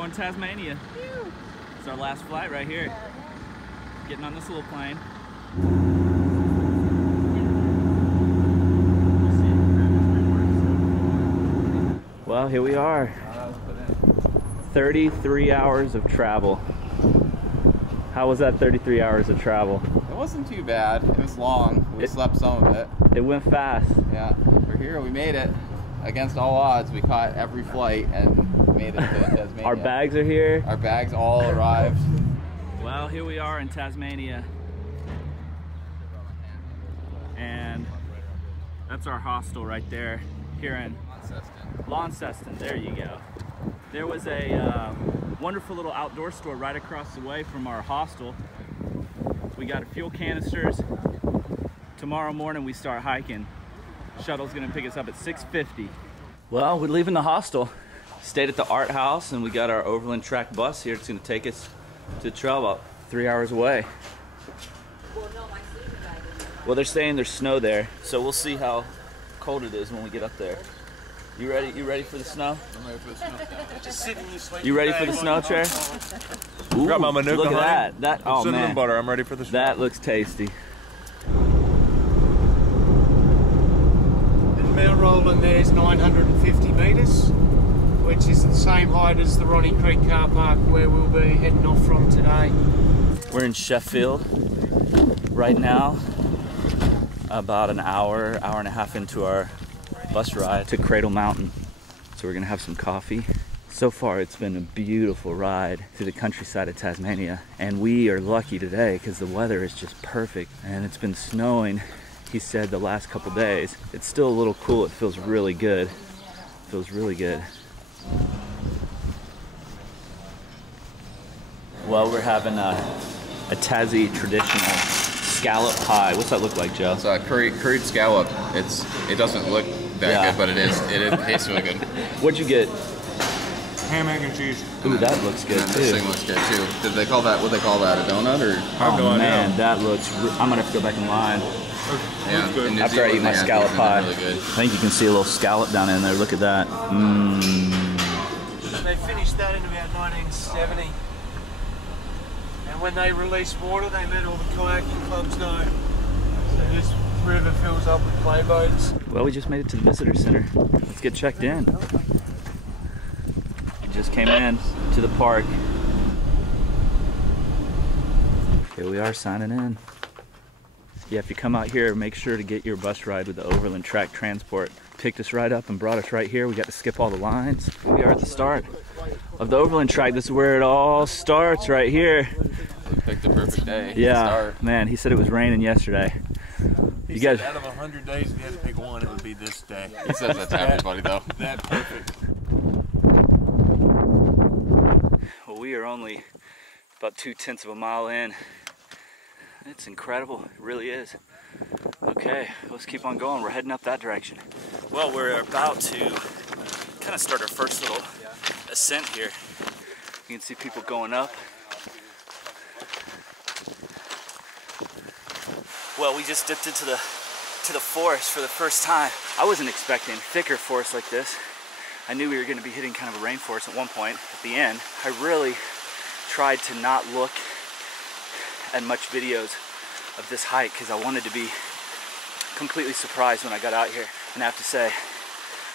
going to Tasmania. Phew. It's our last flight right here. Getting on this little plane. Well, here we are. 33 hours of travel. How was that 33 hours of travel? It wasn't too bad. It was long. We slept some of it. It went fast. Yeah. We're here. We made it. Against all odds, we caught every flight and made it to Tasmania. Our bags are here. Our bags all arrived. Well, here we are in Tasmania. And that's our hostel right there, here in Launceston. There you go. There was a wonderful little outdoor store right across the way from our hostel. We got fuel canisters. Tomorrow morning we start hiking. Shuttle's gonna pick us up at 6:50. Well, we're leaving the hostel. Stayed at the art house and we got our Overland Track bus here. It's gonna take us to the trail about 3 hours away. Well, they're saying there's snow there, so we'll see how cold it is when we get up there. You ready? You ready for the snow? I'm ready for the snow. Just sit in your sleep. You ready for the snow chair? Ooh, grab my Manuka, look at that. Oh cinnamon man, butter. I'm ready for the snow. That looks tasty. Mount Roland there's 950 metres, which is the same height as the Ronnie Creek car park where we'll be heading off from today. We're in Sheffield right now, about an hour and a half into our bus ride to Cradle Mountain. So we're gonna have some coffee. So far it's been a beautiful ride through the countryside of Tasmania, and we are lucky today because the weather is just perfect and it's been snowing. He said the last couple days. It's still a little cool. It feels really good. It feels really good. Well, we're having a Tassie traditional scallop pie. What's that look like, Joe? It's a curried scallop. It doesn't look that good, but it tastes really good. What'd you get? Ham, egg, and cheese. Ooh, that looks good too. This thing looks good too. Did they call that? What they call that? A donut or? Oh man, that looks. I'm gonna have to go back in line. Yeah. After I eat my scallop pie, really good. I think you can see a little scallop down in there. Look at that. Mmm. They finished that in about 1970, and when they released water, they let all the kayaking clubs know. So this river fills up with play boats. Well, we just made it to the visitor center. Let's get checked in. We just came in to the park. Here we are signing in. Yeah, if you come out here, make sure to get your bus ride with the Overland Track Transport. Picked us right up and brought us right here. We got to skip all the lines. We are at the start of the Overland Track. This is where it all starts, right here. We picked the perfect day. Yeah, man, he said it was raining yesterday. He you said guys, out of 100 days, if you had to pick one, it would be this day. He says that to everybody though. That perfect. well, we are only about 2/10 of a mile in. It's incredible, it really is. Okay, let's keep on going. We're heading up that direction. Well, we're about to kind of start our first little ascent here. You can see people going up. Well, we just dipped into the forest for the first time. I wasn't expecting thicker forest like this. I knew we were going to be hitting kind of a rainforest at one point. At the end, I really tried to not look at much videos of this hike because I wanted to be completely surprised when I got out here. And I have to say,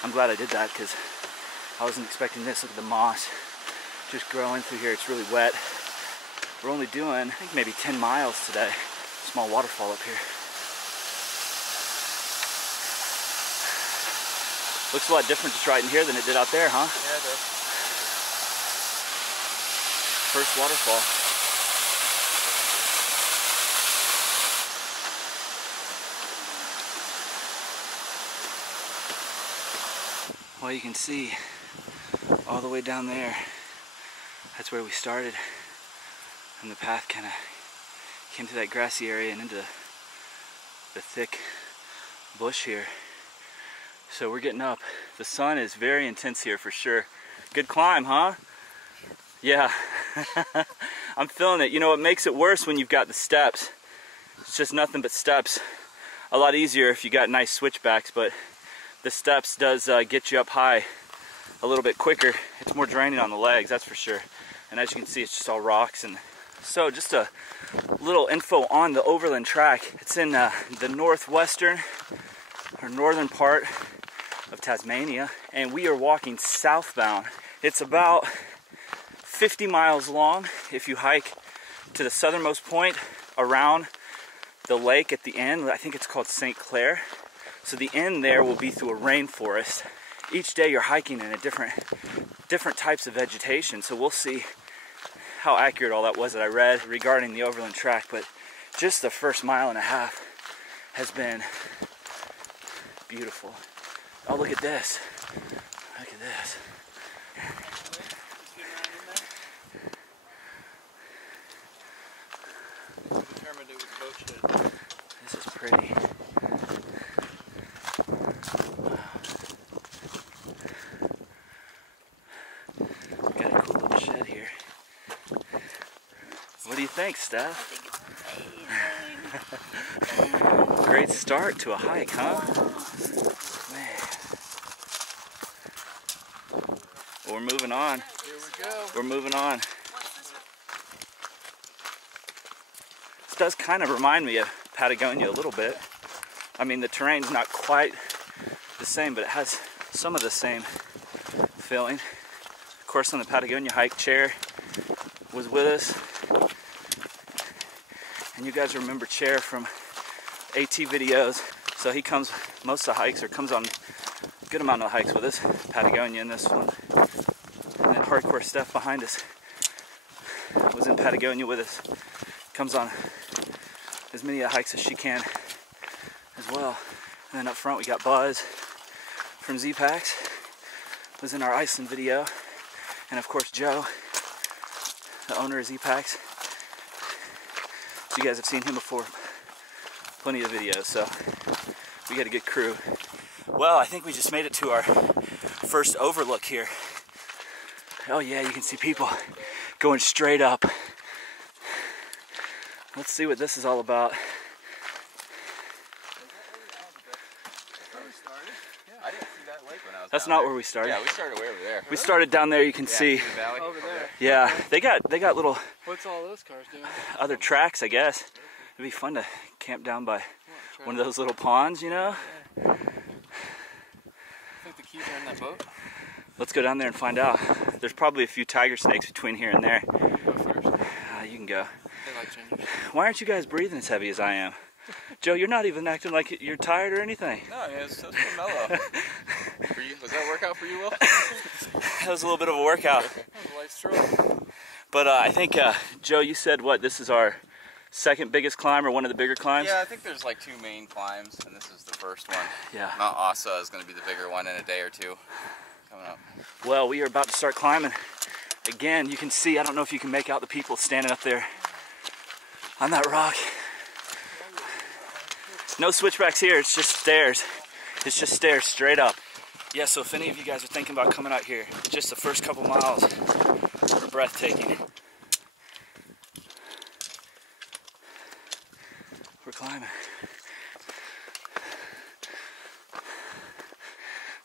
I'm glad I did that because I wasn't expecting this. Look at the moss just growing through here. It's really wet. We're only doing, I think, maybe 10 miles today. Small waterfall up here. Looks a lot different just right in here than it did out there, huh? Yeah, it does. First waterfall. Well, you can see all the way down there. That's where we started. And the path kind of came to that grassy area and into the thick bush here. So we're getting up. The sun is very intense here for sure. Good climb, huh? Yeah. I'm feeling it. You know, it makes it worse when you've got the steps. It's just nothing but steps. A lot easier if you got nice switchbacks, but the steps does get you up high a little bit quicker. It's more draining on the legs, that's for sure. And as you can see, it's just all rocks. And so just a little info on the Overland Track. It's in the northwestern or northern part of Tasmania, and we are walking southbound. It's about 50 miles long if you hike to the southernmost point around the lake at the end. I think it's called St. Clair. So the end there will be through a rainforest. Each day you're hiking in a different types of vegetation. So we'll see how accurate all that was that I read regarding the Overland Track. But just the first mile and a half has been beautiful. Oh, look at this. Look at this. This is pretty. Got a cool little shed here. What do you think, Steph? Great start to a hike, huh? Man. Well, we're moving on. Here we go. We're moving on. This does kind of remind me of Patagonia a little bit. I mean, the terrain's not quite the same, but it has some of the same feeling. Of course, on the Patagonia hike, Chair was with us. And you guys remember Chair from AT videos. So he comes most of the hikes, or comes on a good amount of hikes with us. Patagonia in this one. And then Hardcore Steph behind us was in Patagonia with us. Comes on as many of the hikes as she can as well. And then up front we got Buzz from Zpacks, was in our Iceland video. And of course Joe, the owner of Zpacks. So you guys have seen him before, plenty of videos, so we got a good crew. Well, I think we just made it to our first overlook here. Oh yeah, you can see people going straight up. Let's see what this is all about. I didn't see that lake when I was That's down not there. where we started. Yeah, we started way over there. We started down there, you can see. The valley. Over there. Yeah, they got little What's all those cars doing? other tracks, I guess. It'd be fun to camp down by one of those little ponds, you know? I think the keys are in that boat. Let's go down there and find out. There's probably a few tiger snakes between here and there. Go first. You can go. They like ginger. Why aren't you guys breathing as heavy as I am? Joe, you're not even acting like you're tired or anything. No, it's so mellow. For you, was that a workout for you, Will? That was a little bit of a workout. That was a light stroll. But I think, Joe, you said what? This is our second biggest climb, or one of the bigger climbs? Yeah, I think there's like 2 main climbs, and this is the first one. Yeah. Mt Ossa is going to be the bigger one in a day or two coming up. Well, we are about to start climbing. Again, you can see, I don't know if you can make out the people standing up there on that rock. No switchbacks here, it's just stairs. It's just stairs straight up. Yeah, so if any of you guys are thinking about coming out here, just the first couple miles are breathtaking. We're climbing.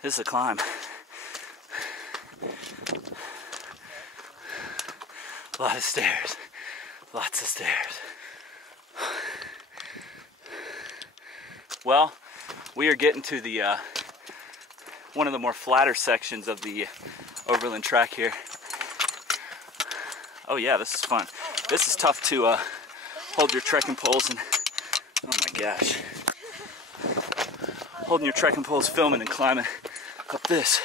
This is a climb. A lot of stairs. Lots of stairs. Well, we are getting to the one of the more flatter sections of the Overland Track here. Oh yeah, this is fun. This is tough to hold your trekking poles and, oh my gosh. Holding your trekking poles, filming and climbing up this.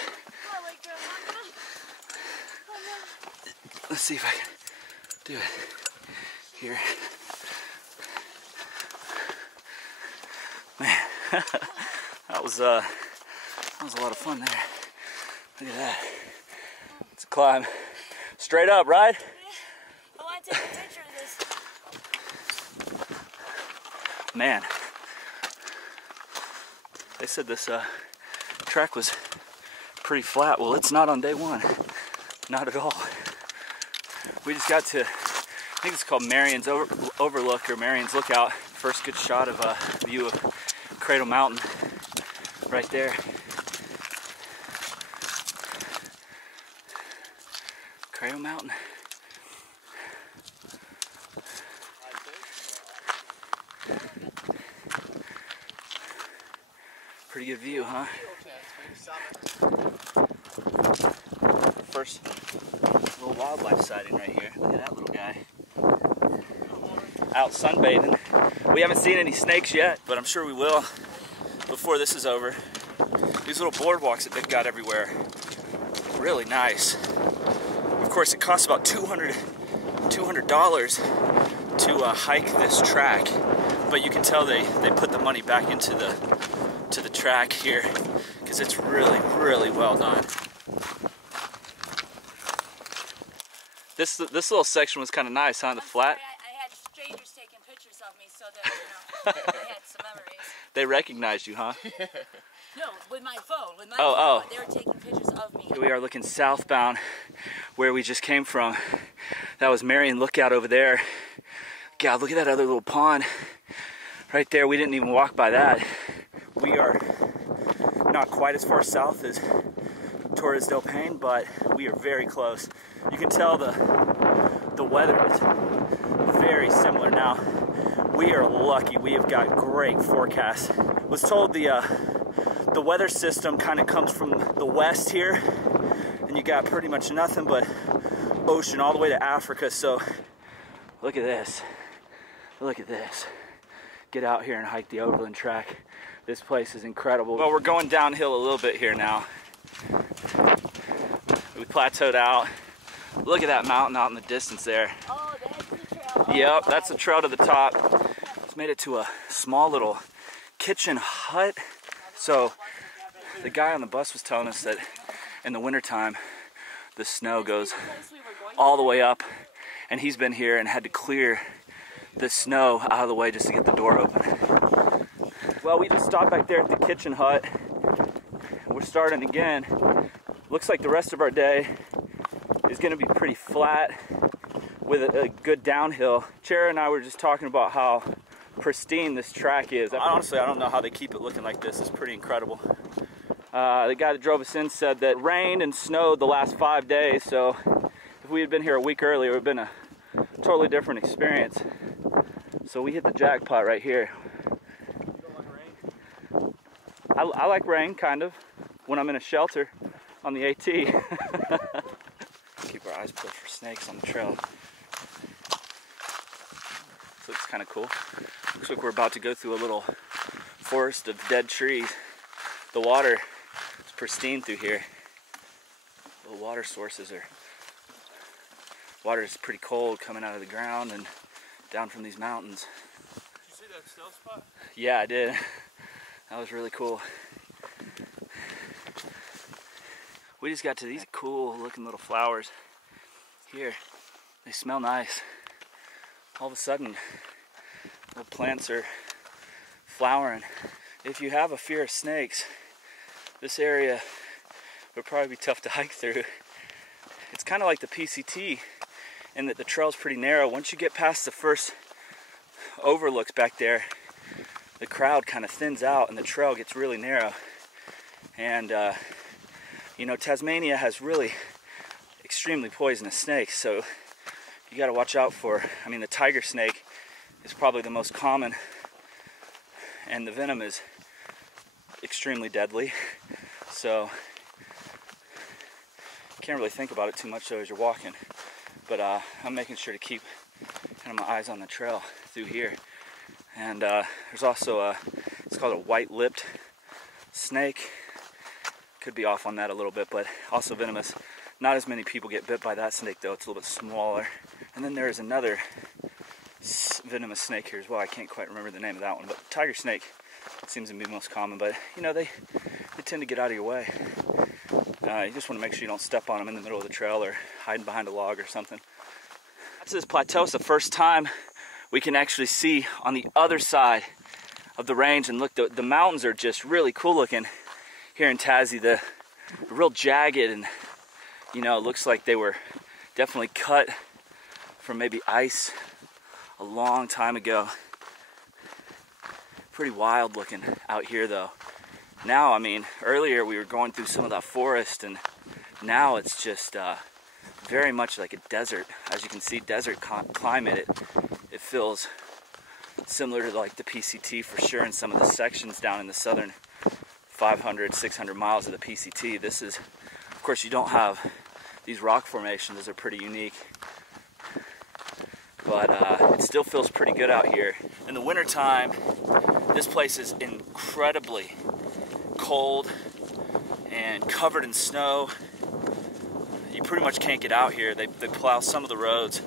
Let's see if I can do it here. Man, that was a lot of fun there. Look at that. It's a climb. Straight up, right? I want to take a picture of this. Man, they said this track was pretty flat. Well, it's not on day one. Not at all. We just got to, I think it's called Marions Overlook, or Marions Lookout. First good shot of a view of Cradle Mountain right there. Creo Mountain. Pretty good view, huh? First little wildlife sighting right here. Look at that little guy. Out sunbathing. We haven't seen any snakes yet, but I'm sure we will before this is over. These little boardwalks that they've got everywhere, really nice. Of course, it costs about $200 to hike this track, but you can tell they put the money back into the track here because it's really, really well done. This little section was kind of nice, huh? The flat. I had strangers taking pictures of me so that, you know, I had some memories. They recognized you, huh? No, with my phone. With my Oh. phone. They were taking pictures of me. We are looking southbound where we just came from. That was Marion Lookout over there. God, look at that other little pond right there. We didn't even walk by that. We are not quite as far south as Torres del Paine, but we are very close. You can tell the weather is very similar now. We are lucky. We have got great forecasts. Was told the weather system kind of comes from the west here, and you got pretty much nothing but ocean all the way to Africa. So look at this. Look at this. Get out here and hike the Overland Track. This place is incredible. Well, we're going downhill a little bit here now. We plateaued out. Look at that mountain out in the distance there. Oh, that's the trail. Yep, that's the trail to the top. It's made it to a small little kitchen hut. So the guy on the bus was telling us that in the wintertime, the snow goes all the way up, and he's been here and had to clear the snow out of the way just to get the door open. Well, we just stopped back there at the kitchen hut. We're starting again. Looks like the rest of our day is going to be pretty flat with a good downhill. Chera and I were just talking about how pristine this track is. Honestly, I don't know how they keep it looking like this. It's pretty incredible. The guy that drove us in said that it rained and snowed the last 5 days, so if we had been here a week earlier, it would have been a totally different experience. So we hit the jackpot right here. I like rain, kind of, when I'm in a shelter on the AT. Keep our eyes peeled for snakes on the trail. This looks kind of cool. Looks like we're about to go through a little forest of dead trees. The water is pristine through here. The water sources are... Water is pretty cold coming out of the ground and down from these mountains. Did you see that stealth spot? Yeah, I did. That was really cool. We just got to these cool looking little flowers here. They smell nice. All of a sudden, the plants are flowering. If you have a fear of snakes, this area would probably be tough to hike through. It's kind of like the PCT in that the trail's pretty narrow. Once you get past the first overlooks back there, the crowd kind of thins out and the trail gets really narrow. And you know, Tasmania has really extremely poisonous snakes, so you got to watch out for, I mean, the tiger snake is probably the most common, and the venom is extremely deadly. So you can't really think about it too much though as you're walking. But I'm making sure to keep kind of my eyes on the trail through here. And there's also it's called a white-lipped snake. Could be off on that a little bit, but also venomous. Not as many people get bit by that snake though. It's a little bit smaller. And then there's another venomous snake here as well. I can't quite remember the name of that one, but tiger snake seems to be the most common. But you know, they tend to get out of your way. You just want to make sure you don't step on them in the middle of the trail or hiding behind a log or something. That's this plateau. It's the first time we can actually see on the other side of the range. And look, the mountains are just really cool looking here in Tassie. The real jagged, and you know, it looks like they were definitely cut from maybe ice a long time ago. Pretty wild looking out here though. Now, I mean, earlier we were going through some of that forest, and now it's just very much like a desert. As you can see, desert climate, it feels similar to like the PCT for sure in some of the sections down in the southern 500, 600 miles of the PCT. This is, of course, you don't have these rock formations. Those are pretty unique. But it still feels pretty good out here. In the wintertime, this place is incredibly cold and covered in snow. You pretty much can't get out here. They plow some of the roads,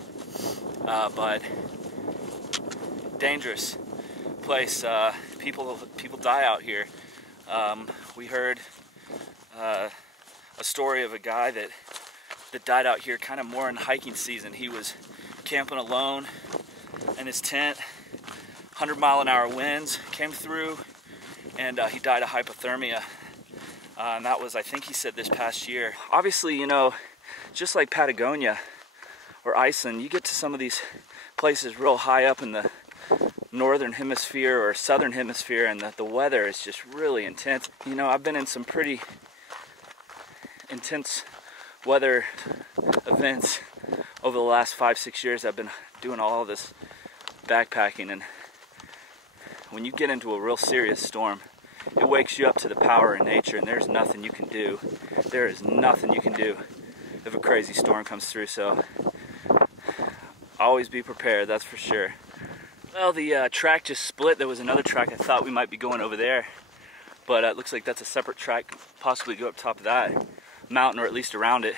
but dangerous place. People die out here. We heard a story of a guy that died out here kind of more in hiking season. He was camping alone in his tent. 100-mile-an-hour winds came through, and he died of hypothermia. And that was, I think he said, this past year. Obviously, you know, just like Patagonia or Iceland, you get to some of these places real high up in the northern hemisphere or southern hemisphere, and the weather is just really intense. You know, I've been in some pretty intense weather events over the last 5-6 years. I've been doing all of this backpacking, and when you get into a real serious storm, it wakes you up to the power of nature, and there's nothing you can do. There is nothing you can do if a crazy storm comes through, so always be prepared, that's for sure. Well, the track just split. There was another track I thought we might be going over there, but it looks like that's a separate track, possibly go up top of that mountain, or at least around it.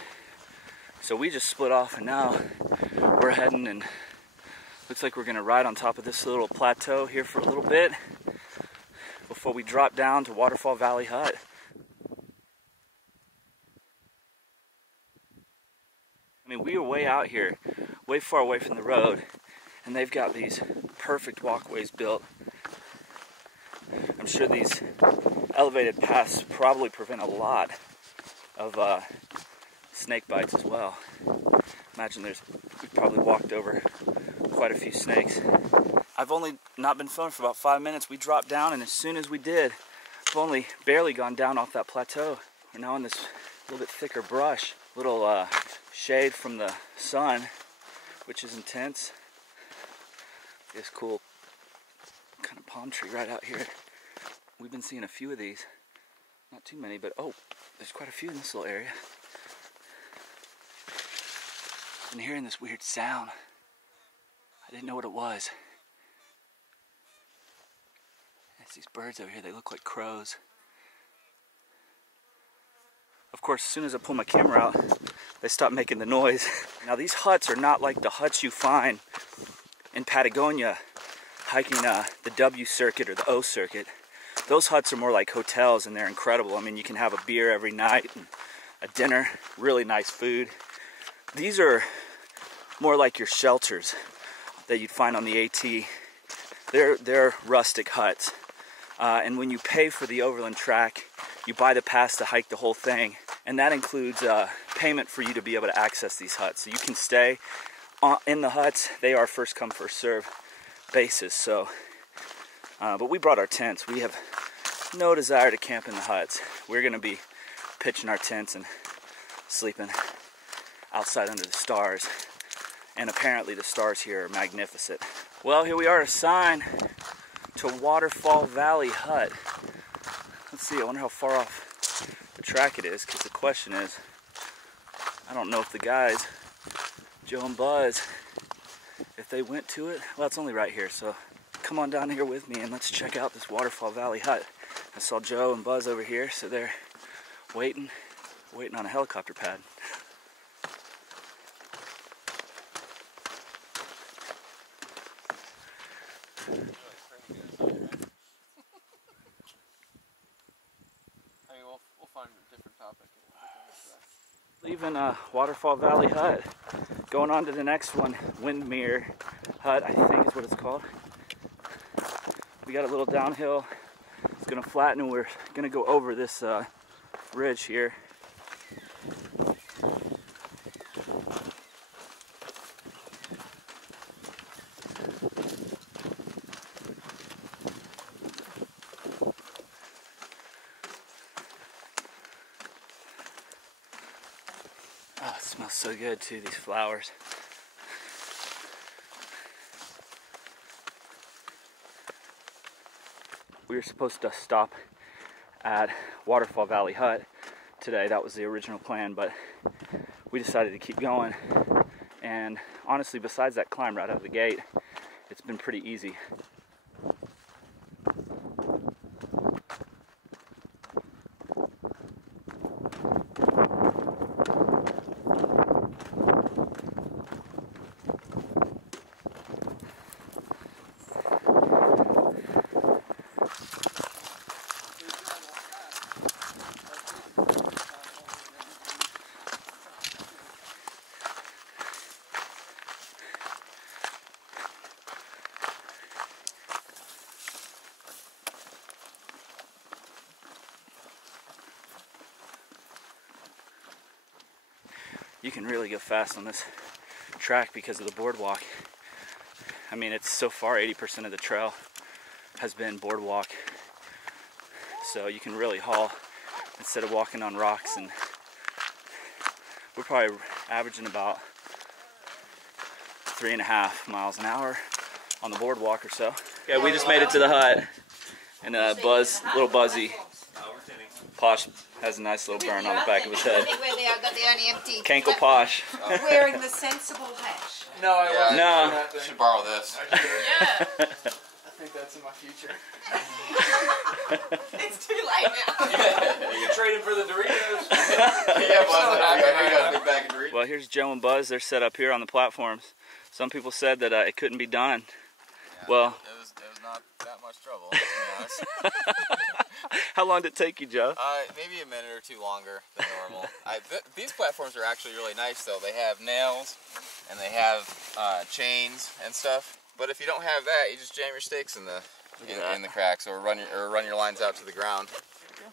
So we just split off, and now we're heading, and looks like we're gonna ride on top of this little plateau here for a little bit before we drop down to Waterfall Valley Hut. I mean, we are way out here, way far away from the road, and they've got these perfect walkways built. I'm sure these elevated paths probably prevent a lot of snake bites as well. Imagine we've probably walked over quite a few snakes. I've only not been filming for about 5 minutes. We dropped down, and as soon as we did, we've only barely gone down off that plateau. We're now in this little bit thicker brush, little shade from the sun, which is intense. This cool kind of palm tree right out here. We've been seeing a few of these. Not too many, but oh, there's quite a few in this little area. I've been hearing this weird sound. I didn't know what it was. There's these birds over here, they look like crows. Of course, as soon as I pull my camera out, they stop making the noise. Now these huts are not like the huts you find in Patagonia, hiking the W circuit or the O circuit. Those huts are more like hotels, and they're incredible. I mean, you can have a beer every night, and a dinner, really nice food. These are more like your shelters that you'd find on the AT. They're rustic huts. And when you pay for the Overland Track, you buy the pass to hike the whole thing. And that includes payment for you to be able to access these huts. So you can stay in the huts. They are first come, first serve basis. So, but we brought our tents. We have no desire to camp in the huts. We're gonna be pitching our tents and sleeping outside under the stars. And apparently the stars here are magnificent. Well, here we are, a sign to Waterfall Valley Hut. Let's see, I wonder how far off the track it is, because the question is, I don't know if the guys, Joe and Buzz, if they went to it. Well, it's only right here, so come on down here with me and let's check out this Waterfall Valley Hut. I saw Joe and Buzz over here, so they're waiting on a helicopter pad. Leaving Waterfall Valley Hut, going on to the next one, Windemere Hut, I think is what it's called. We got a little downhill, it's gonna flatten, and we're gonna go over this ridge here. Oh, it smells Smells so good too, these flowers. We were supposed to stop at Waterfall Valley Hut today. That was the original plan, but we decided to keep going. And honestly, besides that climb right out of the gate, it's been pretty easy. You can really go fast on this track because of the boardwalk. I mean, it's so far 80% of the trail has been boardwalk. So you can really haul instead of walking on rocks. And we're probably averaging about 3.5 miles an hour on the boardwalk or so. Okay, we just made it to the hut. And Buzz, little Buzzy, Posh has a nice little burn on the back of his head. Cankle Posh. Wearing the sensible hat. No, I won't. No. You should borrow this. Yeah. I think that's in my future. It's too late now. You can trade him for the Doritos. Yeah, Buzz, I know you got a big bag of Doritos. Well, here's Joe and Buzz. They're set up here on the platforms. Some people said that it couldn't be done. Yeah, well, it was not that much trouble, to be honest. How long did it take you, Joe? Maybe a minute or two longer than normal. These platforms are actually really nice, though. They have nails and they have chains and stuff. But if you don't have that, you just jam your stakes in the cracks, or run your lines out to the ground.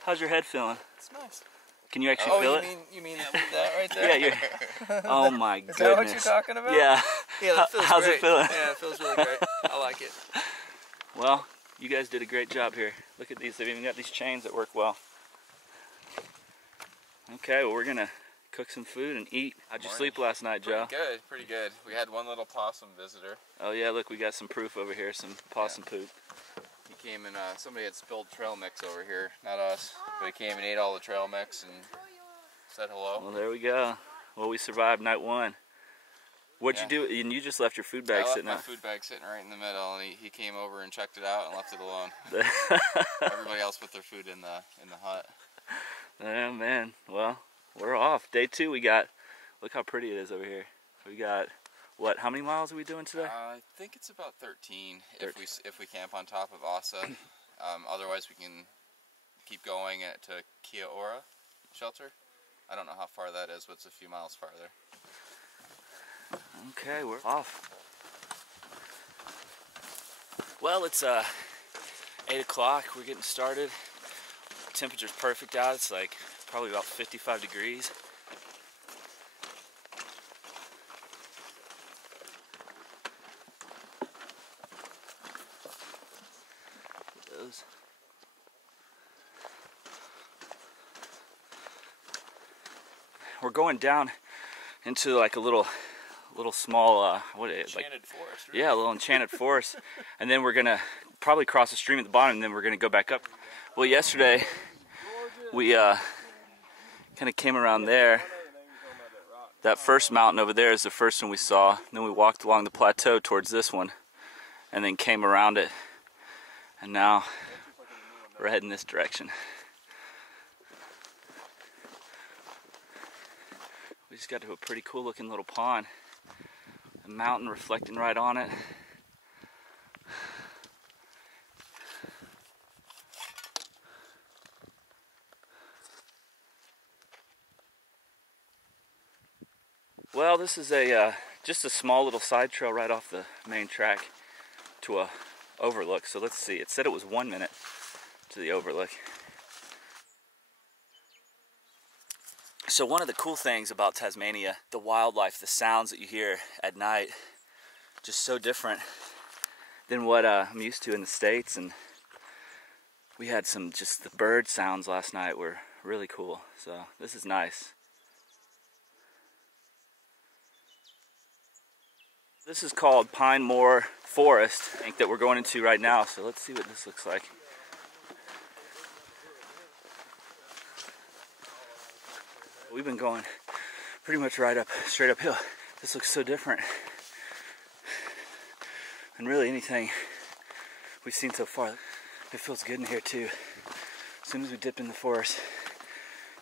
How's your head feeling? It's nice. Can you actually feel it? You mean that right there? Yeah, oh my goodness. Is that what you're talking about? Yeah. Yeah, that feels How's great. it feeling? Yeah, it feels really great. I like it. Well, you guys did a great job here. Look at these. They've even got these chains that work well. Okay, well, we're going to cook some food and eat. How'd you sleep last night, Joe? Pretty good. We had one little possum visitor. Oh yeah, look, we got some proof over here, some possum poop. He came and somebody had spilled trail mix over here, not us. But he came and ate all the trail mix and said hello. Well, there we go. Well, we survived night one. What'd you do? And you just left your food bag sitting I out. left my food bag sitting right in the middle, and he came over and checked it out and left it alone. Everybody else put their food in the hut. Oh man, well, we're off. Day 2 we got, look how pretty it is over here. We got, what, how many miles are we doing today? I think it's about 13 if we camp on top of Ossa. Otherwise we can keep going to Kia Ora shelter. I don't know how far that is, but it's a few miles farther. Okay, we're off. Well, it's 8 o'clock. We're getting started. Temperature's perfect out. It's like probably about 55 degrees. Those. We're going down into like a little small what is it, like Forest, really. yeah, a little enchanted forest, and then we're gonna probably cross the stream at the bottom, and then we're gonna go back up. Well, yesterday we kind of came around there. That first mountain over there is the first one we saw. Then we walked along the plateau towards this one, and then came around it, and now we're heading this direction. We just got to a pretty cool looking little pond. A mountain reflecting right on it. Well, this is just a small little side trail right off the main track to a overlook. So let's see. It said it was 1 minute to the overlook. So one of the cool things about Tasmania, the wildlife, the sounds that you hear at night, just so different than what I'm used to in the States. And we had just the bird sounds last night were really cool. So this is nice. This is called Pine Moor Forest, I think, that we're going into right now. So let's see what this looks like. We've been going pretty much right up, straight uphill. This looks so different than really anything we've seen so far. It feels good in here too. As soon as we dip in the forest,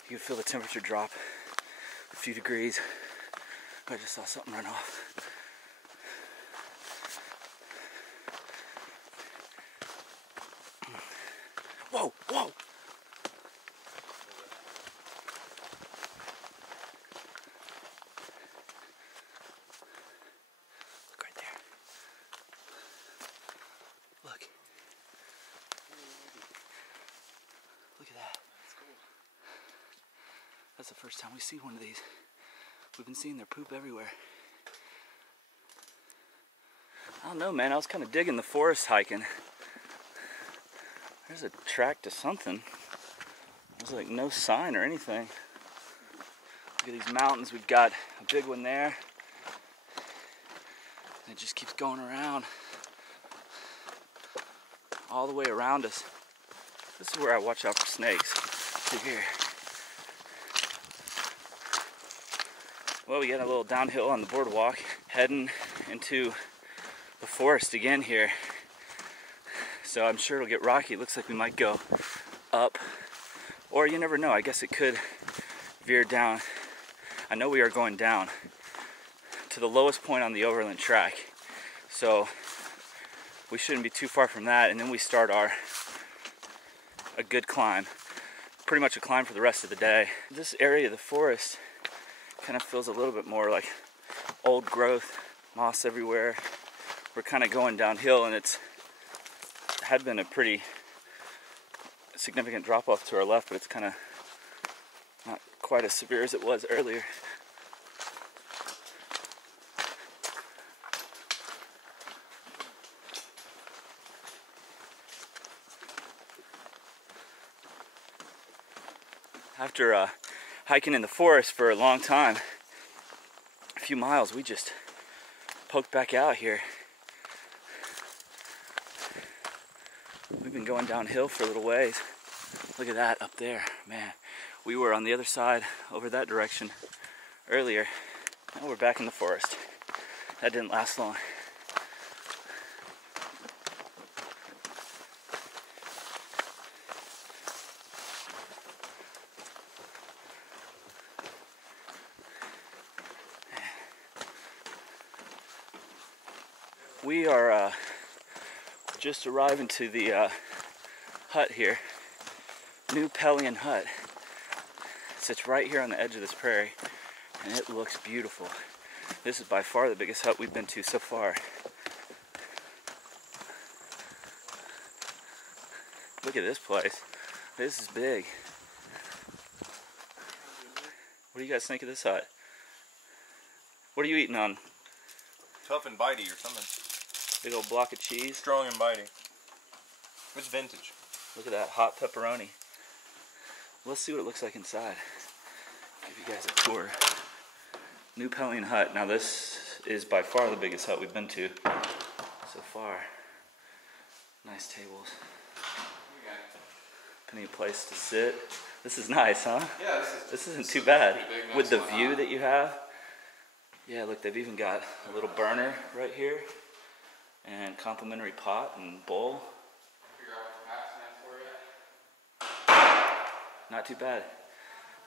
you can feel the temperature drop a few degrees. I just saw something run off. Whoa, whoa! Look right there. Look. Look at that. That's the first time we see one of these. We've been seeing their poop everywhere. I don't know, man. I was kind of digging the forest hiking. There's a track to something. There's like no sign or anything. Look at these mountains. We've got a big one there. And it just keeps going around. All the way around us. This is where I watch out for snakes. Through here. Well, we got a little downhill on the boardwalk, heading into the forest again here. So I'm sure it'll get rocky. It looks like we might go up, or you never know. I guess it could veer down. I know we are going down to the lowest point on the Overland Track. So we shouldn't be too far from that, and then we start a good climb. Pretty much a climb for the rest of the day. This area of the forest kind of feels a little bit more like old growth, moss everywhere. We're kind of going downhill, and it had been a pretty significant drop off to our left, but it's kind of not quite as severe as it was earlier. After hiking in the forest for a long time, a few miles, we just poked back out here. We've been going downhill for a little ways. Look at that up there, man. We were on the other side, over that direction earlier. Now we're back in the forest. That didn't last long. We are just arriving to the hut here, new Pelion Hut. It sits right here on the edge of this prairie, and it looks beautiful. This is by far the biggest hut we've been to so far. Look at this place. This is big. What do you guys think of this hut? What are you eating on? Tough and bitey or something. Big old block of cheese. Strong and bitey. It's vintage. Look at that hot pepperoni. Let's see what it looks like inside. Give you guys a tour. New Pelion Hut. Now this is by far the biggest hut we've been to so far. Nice tables. Plenty of place to sit. This is nice, huh? Yeah, this isn't too bad. With the view that you have. Yeah, look, they've even got a little burner right here. And complimentary pot and bowl. Not too bad.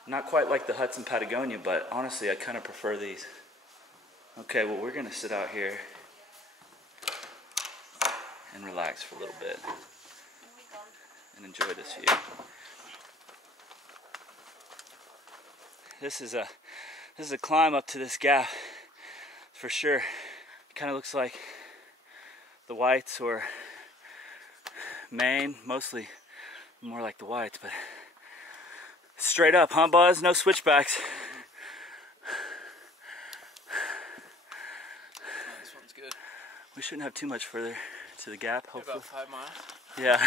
Not quite like the huts in Patagonia, but honestly I kind of prefer these. Okay, well we're gonna sit out here and relax for a little bit and enjoy this view. This is a climb up to this gap for sure. It kind of looks like the whites or Maine, mostly more like the whites, but straight up, huh Buzz? No switchbacks. This one's good. We shouldn't have too much further to the gap, hopefully. About 5 miles. Yeah.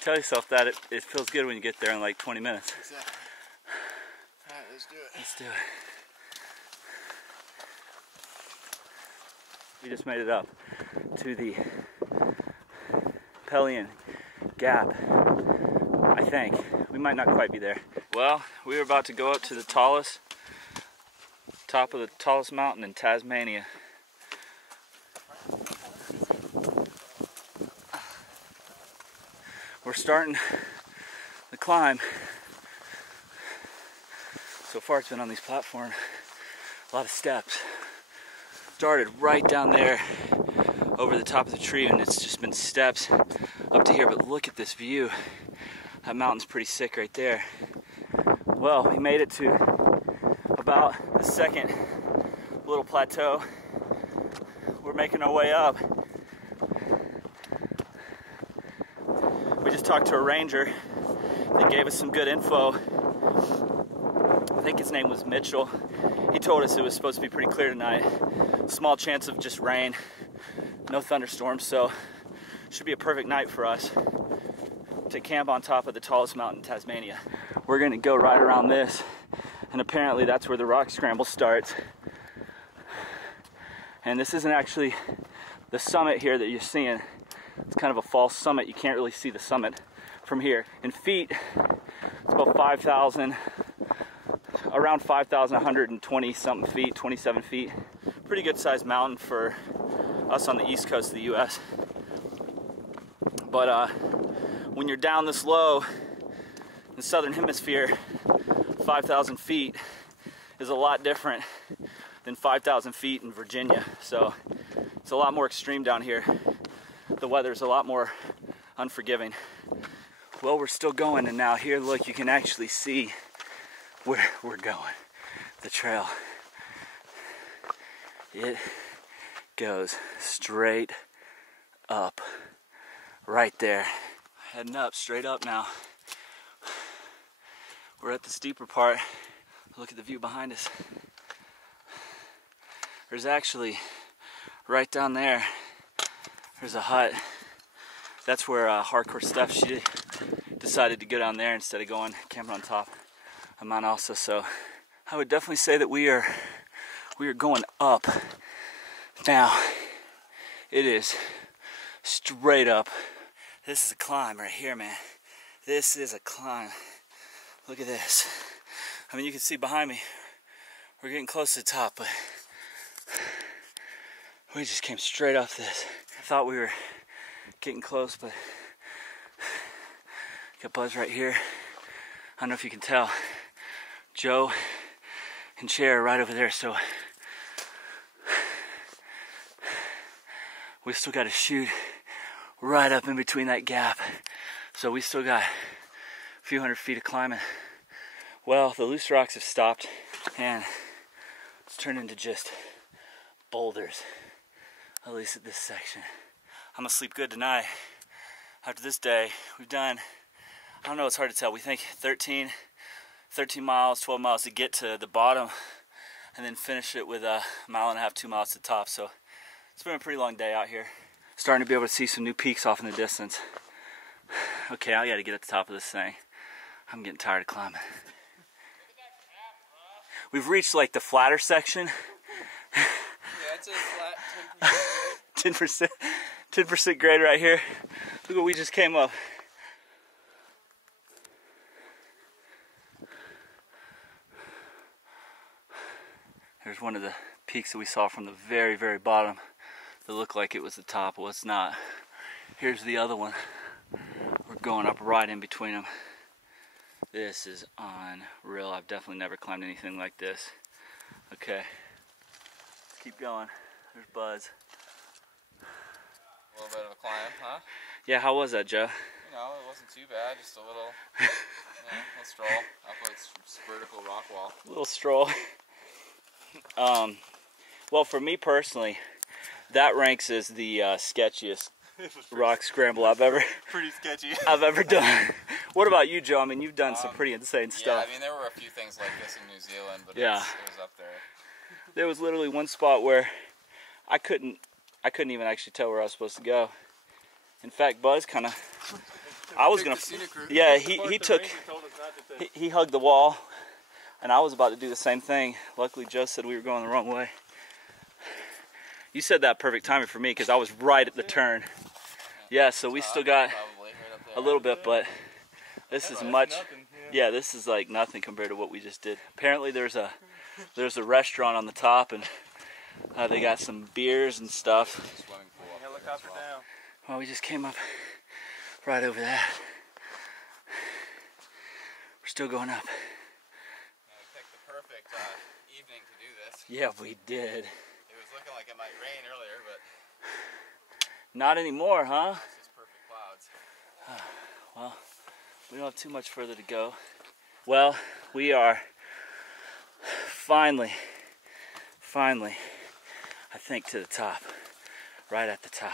Tell yourself that it feels good when you get there in like 20 minutes. Exactly. Alright, let's do it. Let's do it. We just made it up to the Pelion Gap, I think. We might not quite be there. Well, we were about to go up to the top of the tallest mountain in Tasmania. We're starting the climb. So far it's been on these platforms, a lot of steps. Started right down there over the top of the tree, and it's just been steps up to here, but look at this view. That mountain's pretty sick right there. Well, we made it to about the second little plateau. We're making our way up. We just talked to a ranger that gave us some good info. I think his name was Mitchell. He told us it was supposed to be pretty clear tonight. Small chance of just rain, no thunderstorms, so should be a perfect night for us to camp on top of the tallest mountain in Tasmania. We're gonna go right around this, and apparently that's where the rock scramble starts. And this isn't actually the summit here that you're seeing. It's kind of a false summit. You can't really see the summit from here. In feet, it's about 5,000, around 5,120 something feet, 27 feet. Pretty good sized mountain for us on the east coast of the US. But when you're down this low in the southern hemisphere, 5,000 feet is a lot different than 5,000 feet in Virginia. So it's a lot more extreme down here. The weather's a lot more unforgiving. Well, we're still going, and now here, look, you can actually see where we're going. The trail. It goes straight up, right there. Heading up, straight up now. We're at the steeper part. Look at the view behind us. There's actually, right down there, there's a hut. That's where hardcore Steph, she decided to go down there instead of going camping on top of Mt Ossa. So I would definitely say that we are going up now. It is straight up. This is a climb right here, man. This is a climb. Look at this. I mean, you can see behind me, we're getting close to the top, but we just came straight off this. I thought we were getting close, but got Buzz right here. I don't know if you can tell. Joe and Chair right over there, so we still got to shoot right up in between that gap. So we still got a few hundred feet of climbing. Well, the loose rocks have stopped, and it's turned into just boulders, at least at this section. I'm gonna sleep good tonight. After this day, we've done, I don't know, it's hard to tell. We think 13 miles, 12 miles to get to the bottom, and then finish it with a mile and a half, 2 miles to the top. So it's been a pretty long day out here. Starting to be able to see some new peaks off in the distance. Okay, I gotta get at the top of this thing. I'm getting tired of climbing. We've reached like the flatter section. Yeah, it's a flat 10% 10% grade right here. Look what we just came up. There's one of the peaks that we saw from the very, very bottom that looked like it was the top. Well, it's not. Here's the other one. We're going up right in between them. This is unreal. I've definitely never climbed anything like this. Okay, let's keep going. There's Buzz. A little bit of a climb, huh? Yeah, how was that, Joe? You know, it wasn't too bad. Just a little, little stroll up this vertical rock wall. A little stroll. Well, for me personally, that ranks as the sketchiest rock scramble I've ever done. What about you, Joe? I mean, you've done some pretty insane stuff. Yeah, I mean, there were a few things like this in New Zealand, but yeah, it was up there. There was literally one spot where I couldn't even actually tell where I was supposed to go. In fact, Buzz kind of, I was gonna, yeah, he hugged the wall, and I was about to do the same thing. Luckily, Joe said we were going the wrong way. You said that perfect timing for me because I was right at the turn. Yeah, so we still got Probably right up there. a little bit, but this is much. Yeah, this is like nothing compared to what we just did. Apparently, there's a restaurant on the top, and they got some beers and stuff. Swimming pool. Helicopter down. Well, we just came up right over that. We're still going up. Yeah, we picked the perfect evening to do this. Yeah, we did. It was looking like it might rain earlier, but Not anymore, huh? it's just perfect clouds. Well, we don't have too much further to go. Well, we are finally, I think, to the top. Right at the top.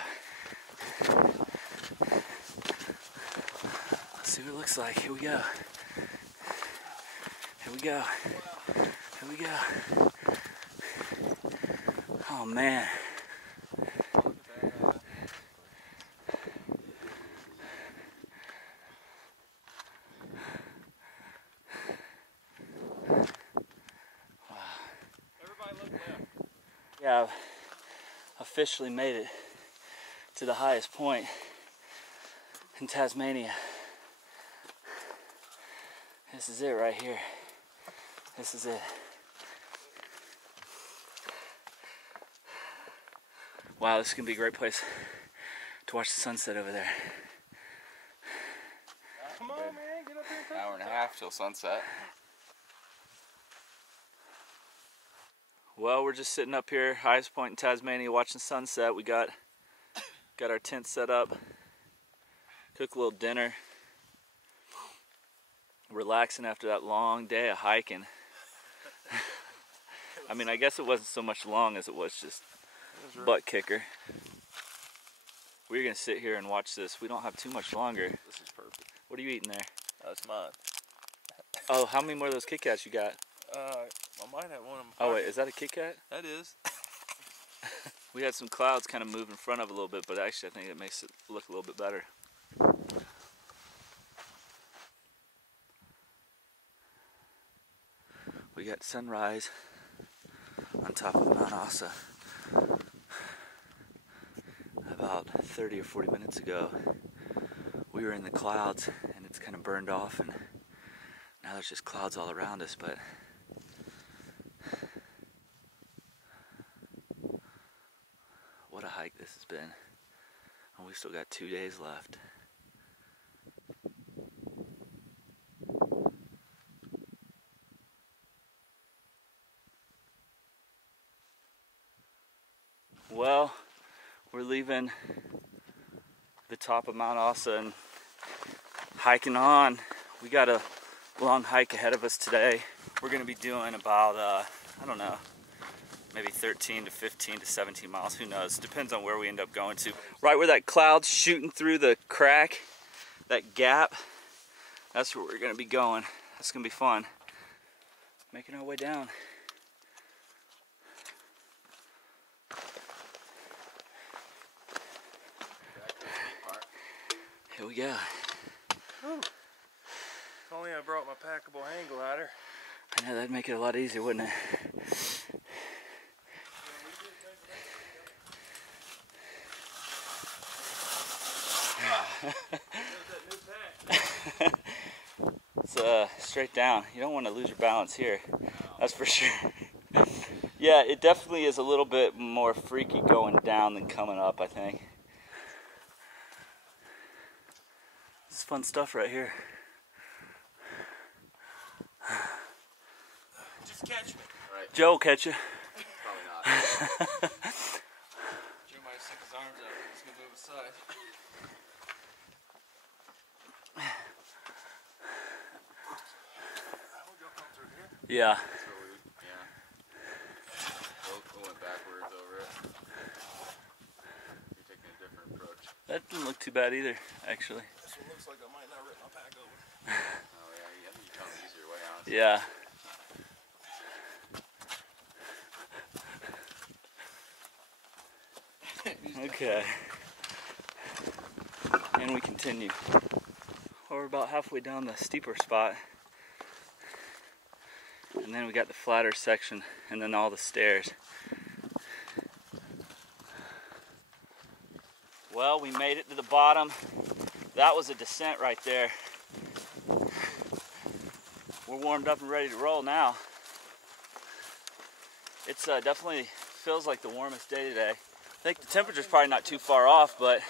Let's see what it looks like. Here we go. Here we go. Here we go. Oh man. Yeah, I've officially made it to the highest point in Tasmania. This is it right here. This is it. Wow, this is gonna be a great place to watch the sunset over there. Come on, man, get up here. Hour and a half till sunset. Well, we're just sitting up here, highest point in Tasmania, watching sunset. We got our tent set up, cooked a little dinner, relaxing after that long day of hiking. I mean, I guess it wasn't so much long as it was just butt kicker. We're gonna sit here and watch this. We don't have too much longer. This is perfect. What are you eating there? That's mine. Oh, how many more of those Kit Kats you got? I might have one of them. Oh wait, is that a Kit Kat? That is. We had some clouds kind of move in front of it a little bit, but actually I think it makes it look a little bit better. We got sunrise on top of Mt Ossa. About 30 or 40 minutes ago, we were in the clouds and it's kind of burned off, and now there's just clouds all around us, but what a hike this has been. And we've still got 2 days left. Well, we're leaving the top of Mt Ossa and hiking on. We got a long hike ahead of us today. We're going to be doing about, I don't know, maybe 13 to 15 to 17 miles, who knows, depends on where we end up going to. Right where that cloud's shooting through the crack, that gap, that's where we're going to be going. That's going to be fun. Making our way down. Here we go. If only I brought my packable hang glider. I know that'd make it a lot easier, wouldn't it? It's straight down. You don't want to lose your balance here. That's for sure. Yeah, it definitely is a little bit more freaky going down than coming up, I think. This is fun stuff right here. Just catch me. Right. Joe will catch you. Probably not. Joe might stick his arms out. He's gonna move aside. Yeah. We went backwards over it. You're taking a different approach. That didn't look too bad either, actually. This one looks like I might not rip my pack over. Oh yeah, you kind of easier way out. Yeah. Okay. And we continue. We're about halfway down the steeper spot. And then we got the flatter section and then all the stairs. Well, we made it to the bottom. That was a descent right there. We're warmed up and ready to roll now. It's definitely feels like the warmest day today. I think the temperature's probably not too far off, but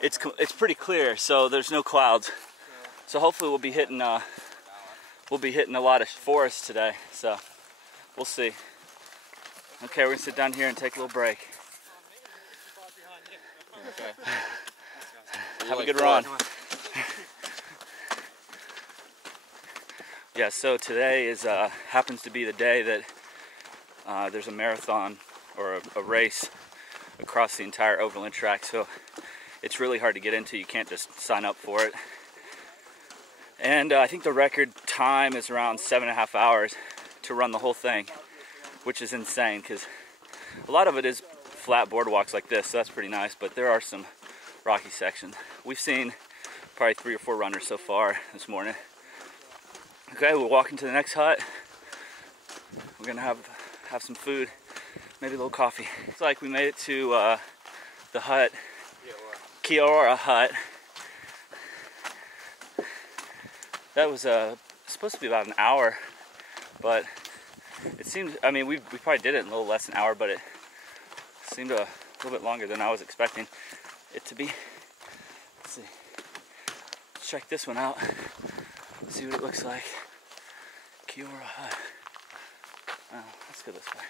it's pretty clear, so there's no clouds. So hopefully we'll be hitting a lot of forest today. So we'll see. Okay, we're gonna sit down here and take a little break. Okay. Have a good run. Yeah, so today is happens to be the day that there's a marathon or a race across the entire Overland Track, so it's really hard to get into. You can't just sign up for it. And I think the record time is around 7.5 hours to run the whole thing, which is insane because a lot of it is flat boardwalks like this, so that's pretty nice, but there are some rocky sections. We've seen probably 3 or 4 runners so far this morning. Okay, we're walking to the next hut. We're gonna have some food, maybe a little coffee. It's like we made it to the hut, Kia Ora Hut. That was supposed to be about an hour, but it seemed, I mean, we probably did it in a little less than an hour, but it seemed a little bit longer than I was expecting it to be. Let's see. Let's check this one out. See what it looks like. Kia Ora Hut. Oh, let's go this way.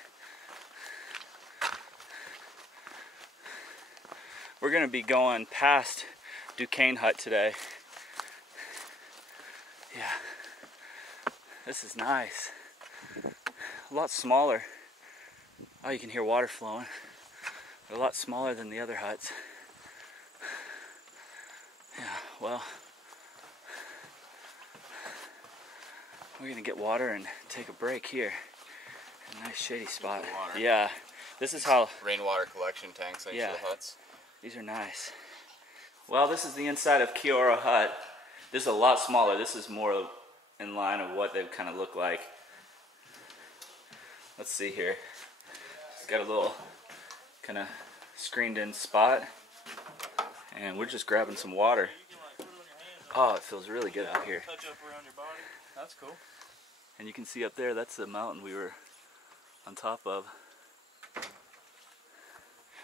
We're gonna be going past Duquesne Hut today. Yeah, this is nice. A lot smaller. Oh, you can hear water flowing. They're a lot smaller than the other huts. Yeah, well, we're gonna get water and take a break here. A nice shady spot. Yeah, this is how Rainwater collection tanks next to the huts. These are nice. Well, this is the inside of Kia Ora Hut. This is a lot smaller. This is more in line of what they kind of look like. Let's see here. It's got a little kind of screened in spot. And we're just grabbing some water. Oh, it feels really good out here. Touch up around your body. That's cool. And you can see up there, that's the mountain we were on top of.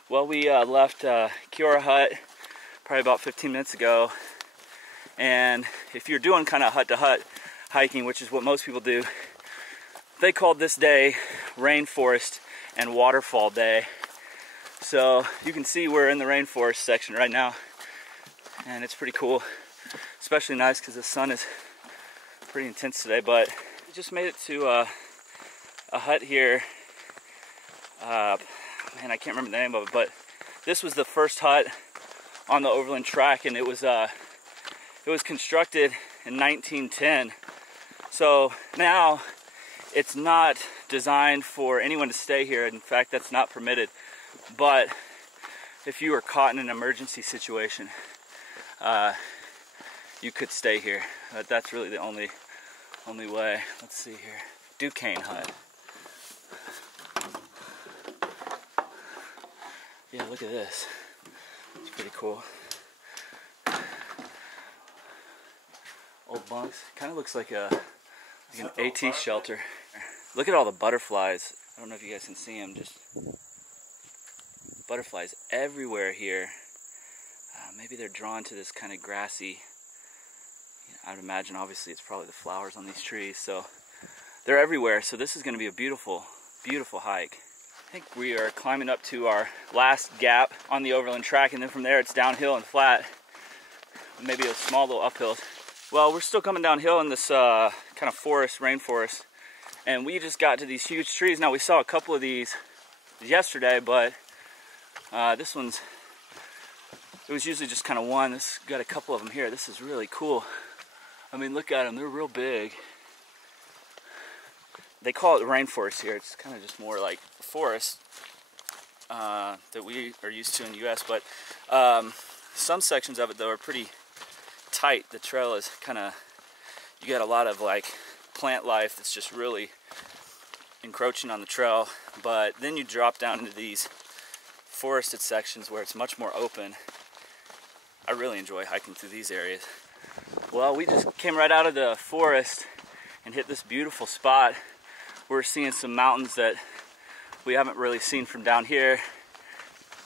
Well, we left Kia Ora Hut probably about 15 minutes ago. And if you're doing kind of hut-to-hut hiking, which is what most people do, they called this day Rainforest and Waterfall Day. So you can see we're in the rainforest section right now, and it's pretty cool. Especially nice because the sun is pretty intense today. But we just made it to a hut here. Man, I can't remember the name of it, but this was the first hut on the Overland Track, and it was constructed in 1910. So now it's not designed for anyone to stay here. In fact, that's not permitted. But if you were caught in an emergency situation, you could stay here. But that's really the only way. Let's see here. Duquesne Hut. Yeah, look at this. It's pretty cool. Old bunks. Kind of looks like an AT shelter. Look at all the butterflies. I don't know if you guys can see them. Just butterflies everywhere here. Maybe they're drawn to this kind of grassy. I would imagine, obviously, it's probably the flowers on these trees. So they're everywhere. So this is going to be a beautiful, beautiful hike. I think we are climbing up to our last gap on the Overland Track, and then from there it's downhill and flat. Maybe a small little uphill. Well, we're still coming downhill in this kind of rainforest, and we just got to these huge trees. Now, we saw a couple of these yesterday, but this one's, it was usually just kind of one. This got a couple of them here. This is really cool. I mean, look at them, they're real big. They call it rainforest here. It's kind of just more like a forest that we are used to in the US, but some sections of it, though, are pretty tight. The trail is kind of, you got a lot of like plant life that's just really encroaching on the trail, but then you drop down into these forested sections where it's much more open, I really enjoy hiking through these areas. Well, we just came right out of the forest and hit this beautiful spot. We're seeing some mountains that we haven't really seen from down here.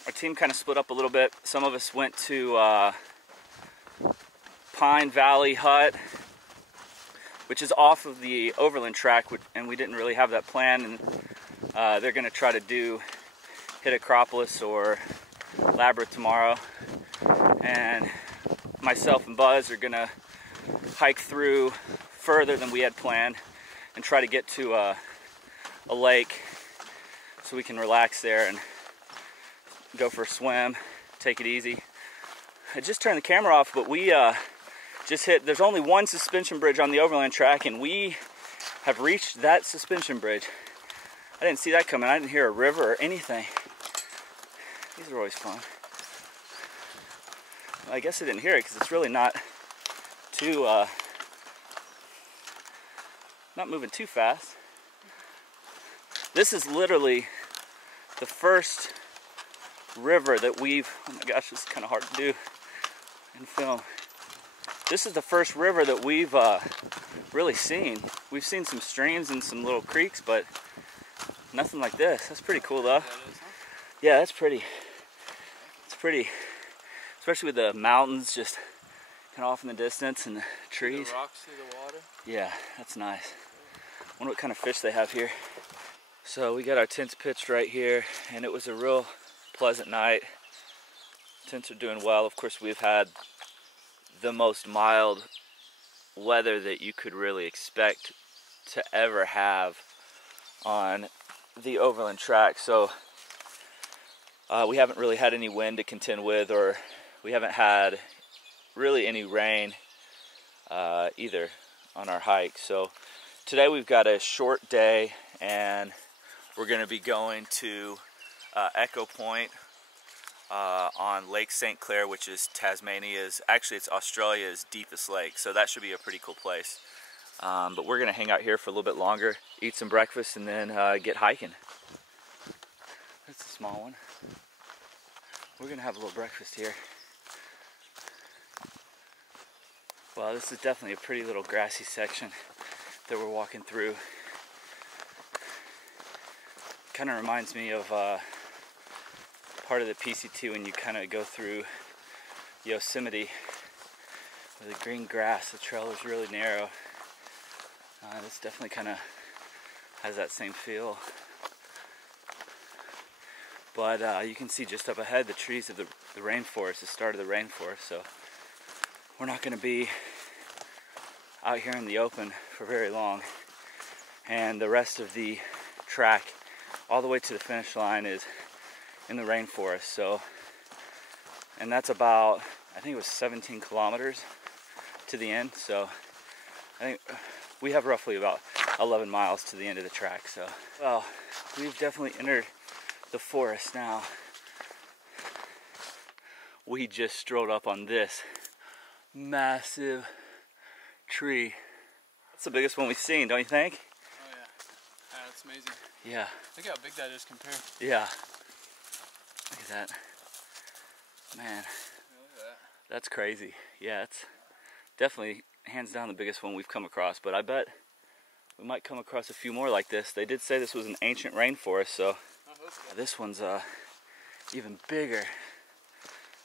Our team kind of split up a little bit. Some of us went to Pine Valley Hut, which is off of the Overland Track, and we didn't really have that plan. And they're gonna try to hit Acropolis or Labyrinth tomorrow. And myself and Buzz are gonna hike through further than we had planned and try to get to a lake so we can relax there and go for a swim, take it easy. I just turned the camera off, but we just hit, there's only one suspension bridge on the Overland Track, and we have reached that suspension bridge. I didn't see that coming. I didn't hear a river or anything. These are always fun. Well, I guess I didn't hear it because it's really not too, not moving too fast. This is literally the first river that we've, oh my gosh, this is kind of hard to do and film. This is the first river that we've really seen. We've seen some streams and some little creeks, but nothing like this. That's pretty cool though. Yeah, that's pretty. It's pretty, especially with the mountains just kind of off in the distance and the trees. The rocks through the water. Yeah, that's nice. I wonder what kind of fish they have here. So we got our tents pitched right here, and it was a real pleasant night. Tents are doing well. Of course, we've had the most mild weather that you could really expect to ever have on the Overland Track. So we haven't really had any wind to contend with, or we haven't had really any rain either on our hike. So today we've got a short day, and we're going to be going to Echo Point on Lake St. Clair, which is Tasmania's, actually it's Australia's deepest lake, so that should be a pretty cool place. But we're going to hang out here for a little bit longer, eat some breakfast, and then get hiking. That's a small one. We're going to have a little breakfast here. Well, this is definitely a pretty little grassy section that we're walking through. Kind of reminds me of part of the PCT when you kind of go through Yosemite with the green grass. The trail is really narrow. This definitely kind of has that same feel. But you can see just up ahead the trees of the rainforest, the start of the rainforest. So we're not going to be out here in the open for very long. And the rest of the track all the way to the finish line is in the rainforest. So, and that's about, I think it was 17 kilometers to the end. So I think we have roughly about 11 miles to the end of the track. So, well, we've definitely entered the forest now. We just strolled up on this massive tree. That's the biggest one we've seen, don't you think? Oh yeah. Yeah, that's amazing. Yeah. Look how big that is compared. Yeah. Look at that. Man. Yeah, look at that. That's crazy. Yeah, it's definitely hands down the biggest one we've come across, but I bet we might come across a few more like this. They did say this was an ancient rainforest, so this one's even bigger.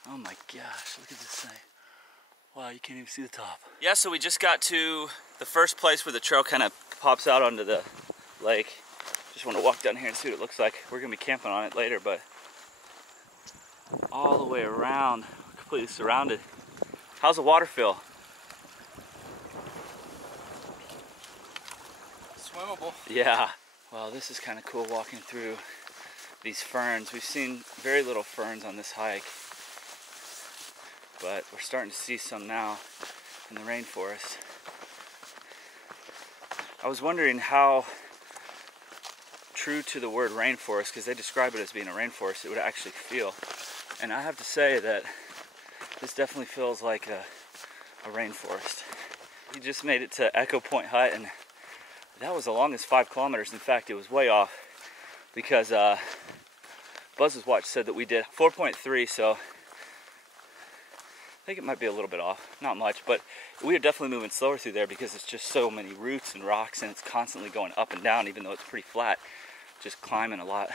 Oh my gosh, look at this thing. Wow, you can't even see the top. Yeah, so we just got to the first place where the trail kind of pops out onto the lake. Just want to walk down here and see what it looks like. We're going to be camping on it later, but all the way around, completely surrounded. How's the water feel? Swimmable. Yeah. Well, this is kind of cool walking through these ferns. We've seen very little ferns on this hike, but we're starting to see some now in the rainforest. I was wondering how true to the word rainforest, because they describe it as being a rainforest, it would actually feel. And I have to say that this definitely feels like a rainforest. We just made it to Echo Point Hut, and that was the longest 5 kilometers. In fact, it was way off because Buzz's watch said that we did 4.3, so I think it might be a little bit off, not much, but we are definitely moving slower through there because it's just so many roots and rocks, and it's constantly going up and down, even though it's pretty flat, just climbing a lot.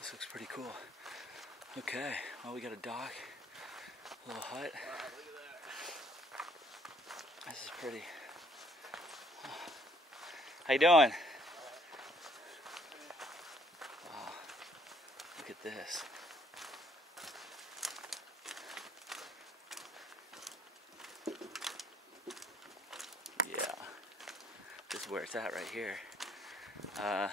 This looks pretty cool. Okay, well, we got a dock, a little hut. Wow, look at that. This is pretty. How you doing? Wow, look at this. Yeah, this is where it's at right here. I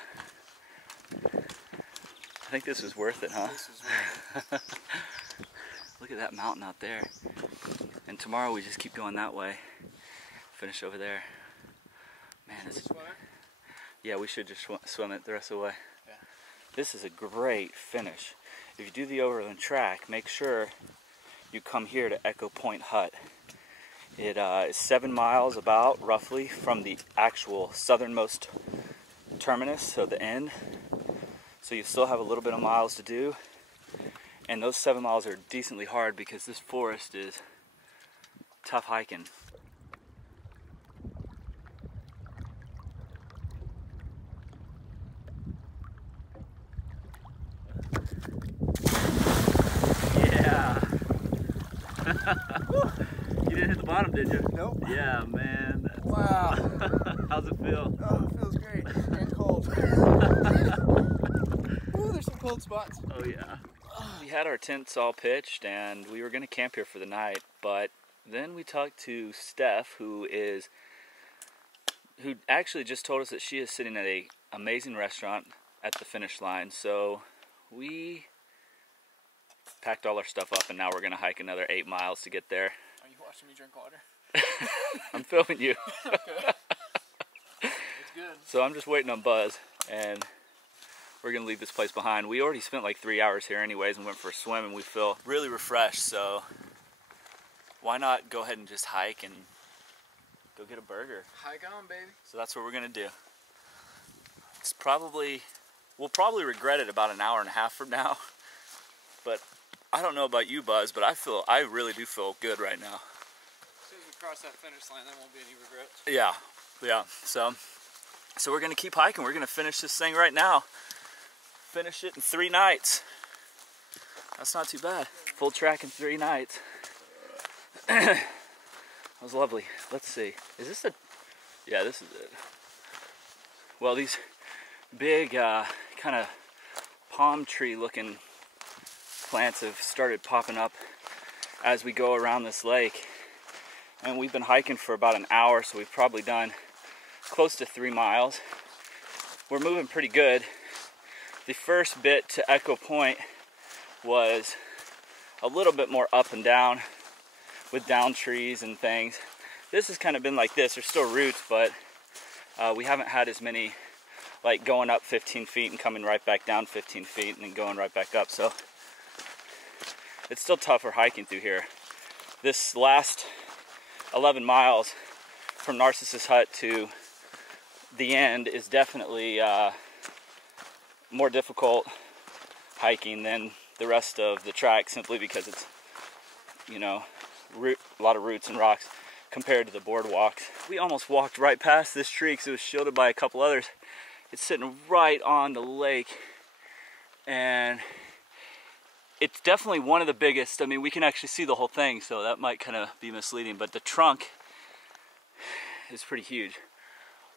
think this was worth it, huh? This was worth it. Look at that mountain out there. And tomorrow we just keep going that way. Finish over there. Man, this is... Yeah, we should just swim it the rest of the way. Yeah. This is a great finish. If you do the Overland Track, make sure you come here to Echo Point Hut. It is 7 miles about, roughly, from the actual southernmost terminus, so the end. So you still have a little bit of miles to do. And those 7 miles are decently hard because this forest is tough hiking. Yeah. You didn't hit the bottom, did you? Nope. Yeah, man. Wow. How's it feel? Oh, it feels great. And cold. Ooh, there's some cold spots. Oh yeah. We had our tents all pitched and we were gonna camp here for the night, but then we talked to Steph, who actually just told us that she is sitting at an amazing restaurant at the finish line. So we packed all our stuff up and now we're gonna hike another 8 miles to get there. Are you watching me drink water? I'm filming you. Okay. It's good. So I'm just waiting on Buzz and we're gonna leave this place behind. We already spent like 3 hours here anyways and went for a swim and we feel really refreshed, so why not go ahead and just hike and go get a burger. Hike on, baby. So that's what we're gonna do. It's probably, we'll probably regret it about an hour and a half from now, but I don't know about you, Buzz, but I really do feel good right now. As soon as we cross that finish line, there won't be any regrets. Yeah. So we're gonna keep hiking. We're gonna finish this thing right now. Finish it in 3 nights. That's not too bad. Full track in 3 nights. That was lovely. Let's see. Is this a... Yeah, this is it. Well, these big kind of palm tree looking plants have started popping up as we go around this lake. And we've been hiking for about an hour, so we've probably done close to 3 miles. We're moving pretty good. The first bit to Echo Point was a little bit more up and down with down trees and things. This has kind of been like this. There's still roots, but we haven't had as many, like going up 15 feet and coming right back down 15 feet and then going right back up. So it's still tougher hiking through here. This last 11 miles from Narcissus Hut to the end is definitely more difficult hiking than the rest of the track, simply because it's, you know, a lot of roots and rocks compared to the boardwalks. We almost walked right past this tree because it was shielded by a couple others. It's sitting right on the lake, and it's definitely one of the biggest. I mean, we can actually see the whole thing, so that might kind of be misleading, but the trunk is pretty huge.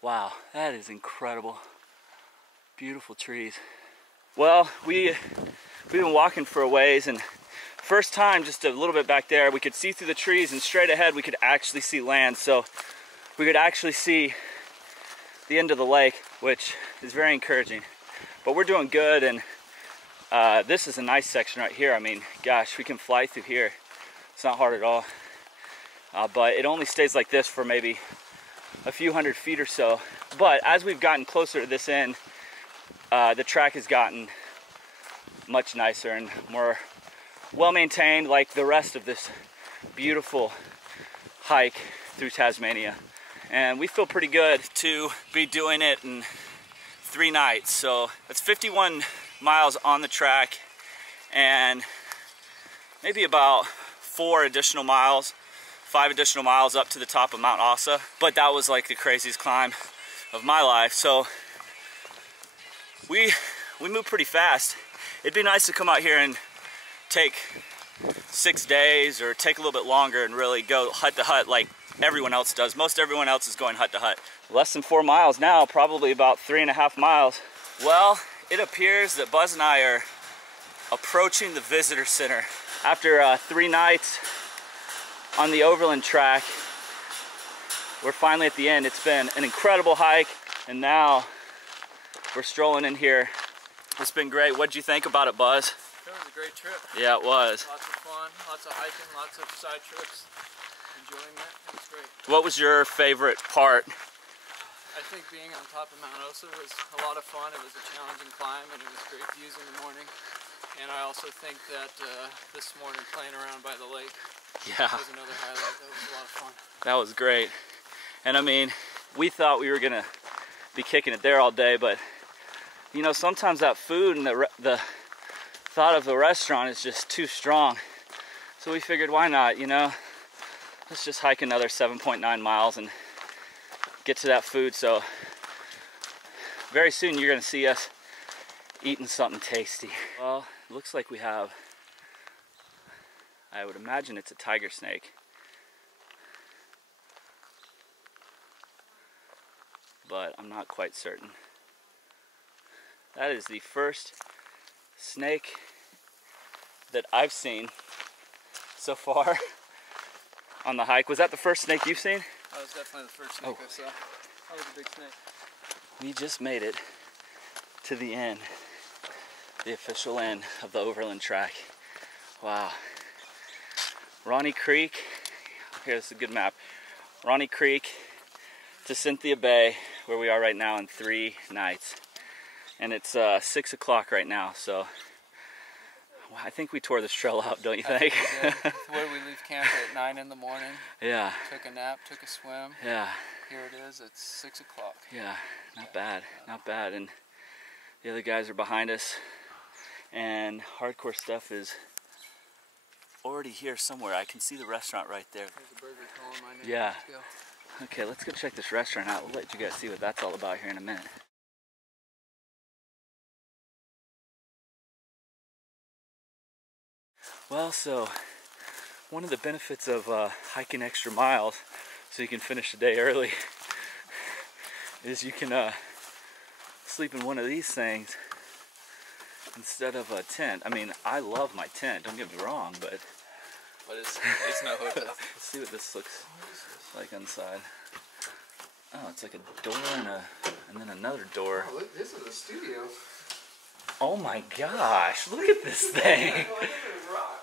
Wow, that is incredible. Beautiful trees. Well, we've been walking for a ways, and first time just a little bit back there, we could see through the trees, and straight ahead we could actually see land. So we could actually see the end of the lake, which is very encouraging. But we're doing good, and this is a nice section right here. I mean, gosh, we can fly through here. It's not hard at all. But it only stays like this for maybe a few hundred feet or so. But as we've gotten closer to this end, the track has gotten much nicer and more well-maintained, like the rest of this beautiful hike through Tasmania. And we feel pretty good to be doing it in 3 nights. So that's 51 miles on the track and maybe about 5 additional miles up to the top of Mt Ossa, but that was like the craziest climb of my life. So we moved pretty fast. It'd be nice to come out here and take 6 days or take a little bit longer and really go hut to hut like everyone else does. Most everyone else is going hut to hut. Less than 4 miles now, probably about 3.5 miles. Well, it appears that Buzz and I are approaching the visitor center. After 3 nights on the Overland Track, we're finally at the end. It's been an incredible hike, and now we're strolling in here. It's been great. What'd you think about it, Buzz? It was a great trip. Yeah, it was. Lots of fun, lots of hiking, lots of side trips. Enjoying that. It was great. What was your favorite part? I think being on top of Mt Ossa was a lot of fun. It was a challenging climb, and it was great views in the morning. And I also think that this morning playing around by the lake was another highlight. That was a lot of fun. That was great. And I mean, we thought we were gonna be kicking it there all day, but you know, sometimes that food and the thought of the restaurant is just too strong. So we figured, why not, you know? Let's just hike another 7.9 miles and get to that food. So very soon you're gonna see us eating something tasty. Well, it looks like we have, I would imagine it's a tiger snake. But I'm not quite certain. That is the first snake that I've seen so far on the hike. Was that the first snake you've seen? That was definitely the first snake I saw. That was a big snake. We just made it to the end, the official end of the Overland Track. Wow. Ronnie Creek, here's a good map. Ronnie Creek to Cynthia Bay, where we are right now, in 3 nights. And it's 6 o'clock right now, so I think we tore this trail up, don't you think? Where we leave camp at 9 in the morning. Yeah. Took a nap, took a swim. Yeah. Here it is, it's 6 o'clock. Yeah, not bad, not bad. And the other guys are behind us, and hardcore Steph is already here somewhere. I can see the restaurant right there. There's a burger calling my name. Yeah. Let's go. Okay, let's go check this restaurant out. We'll let you guys see what that's all about here in a minute. Well, so one of the benefits of hiking extra miles so you can finish the day early is you can sleep in one of these things instead of a tent. I mean, I love my tent, don't get me wrong, but it's no hotel. Let's see what this looks like inside. Oh, it's like a door and then another door. Oh, look, this is a studio. Oh my gosh, look at this thing.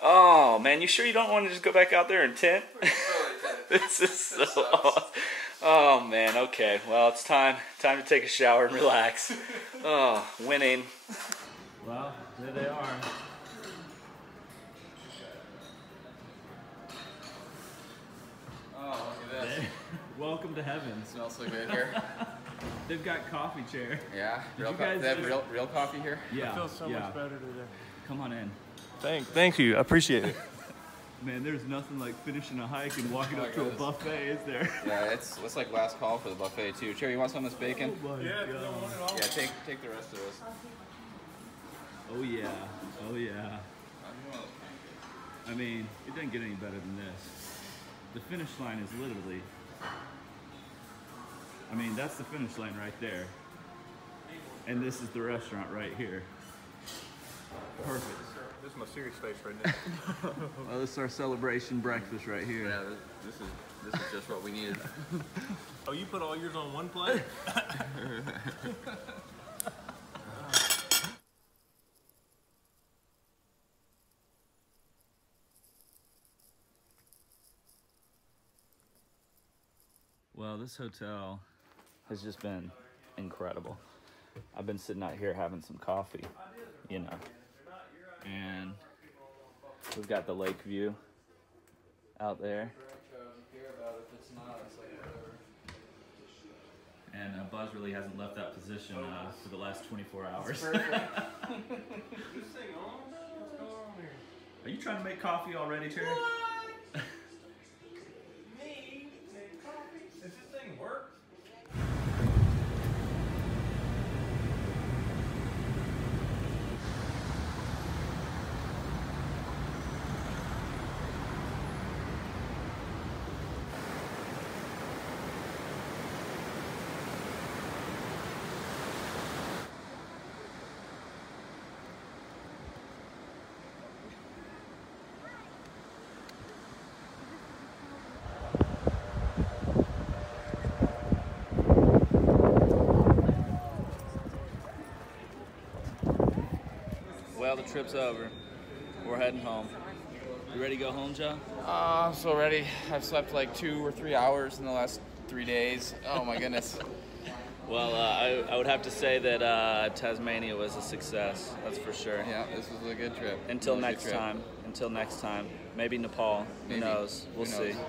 Oh man, you sure you don't want to just go back out there and tent? This is so awesome. Oh man, okay. Well, it's time to take a shower and relax. Oh, winning. Well, there they are. Oh, look at this. Welcome to heaven. It smells so good here. They've got coffee chair. Yeah, Did real you guys they have real coffee here? Yeah. I feel so much better today. Come on in. Thank you. I appreciate it. Man, there's nothing like finishing a hike and walking up to a buffet, is there? Yeah, it's like last call for the buffet too. Cherry, you want some of this bacon? Oh my Yeah, God. don't want it all. Yeah, take the rest of this. Oh yeah. Oh yeah. I mean, it doesn't get any better than this. The finish line is literally, I mean, that's the finish line right there. And this is the restaurant right here. Perfect. This is my serious face right now. Well, this is our celebration breakfast right here. Yeah, this is just what we needed. Oh, you put all yours on one plate? Well, this hotel has just been incredible. I've been sitting out here having some coffee, you know, and we've got the lake view out there. And Buzz really hasn't left that position for the last 24 hours. Are you trying to make coffee already, Terry? What? Well, the trip's over. We're heading home. You ready to go home, Joe? I'm so ready. I've slept like 2 or 3 hours in the last 3 days. Oh my goodness. Well, I would have to say that Tasmania was a success. That's for sure. Yeah, this was a good trip. Until Really good next trip. time. Until next time. Maybe Nepal. Maybe. Who knows? We'll Who knows? see.